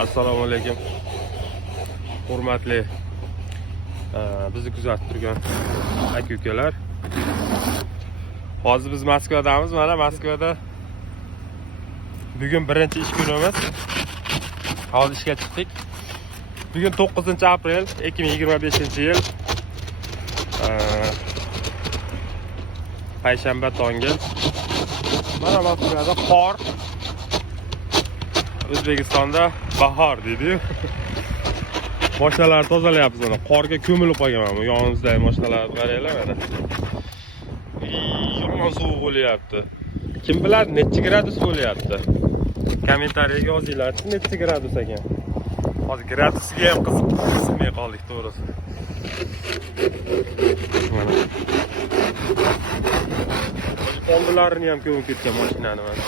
Assalomu alaykum. Hurmatli bizni kuzatib turgan aka-ukalar. Hozir biz Moskvadamiz. Mana Moskvada bugun birinchi ish kunimiz. Hozir ishga chiqdik. Bugun 9-aprel 2025-yil. Payshanba tongi. Mana Moskvada qor. O'zbekistonda bahor deydi-yu. Mashinalarni tozalayapmiz mana. Qorga ko'milib qolgan bu yonimizdagi mashinalarni qaranglar mana. Yomon sovuq bo'lyapti. Kim biladi necha gradus bo'lyapti? Kommentariyga yozinglar, necha gradus ekan. Hozir gradusiga ham qiziqmay qoldik to'g'risi. Mana. Tombilarini ham ko'mib ketgan mashinani mana.